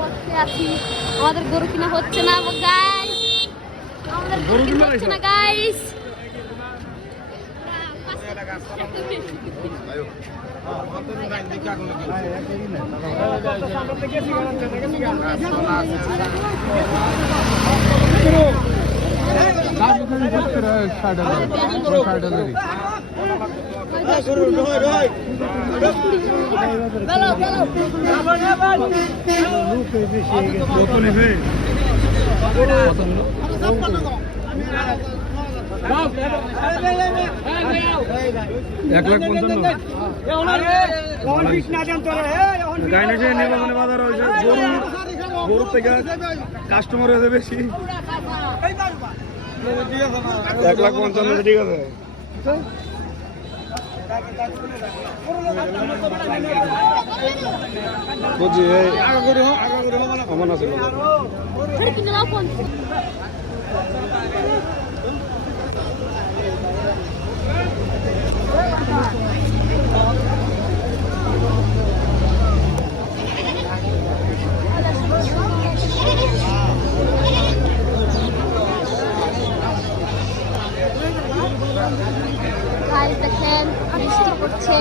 পথে আছি, আমাদের গরু কিনা হচ্ছে না গাইস, আমাদের গরু কিনা হচ্ছে না গাইস। গরুর থেকে কাস্টমার হয়েছে বেশি। 1,55,000 ঠিক আছে। বুঝছি আমার আছে দেখেন বৃষ্টি পড়ছে।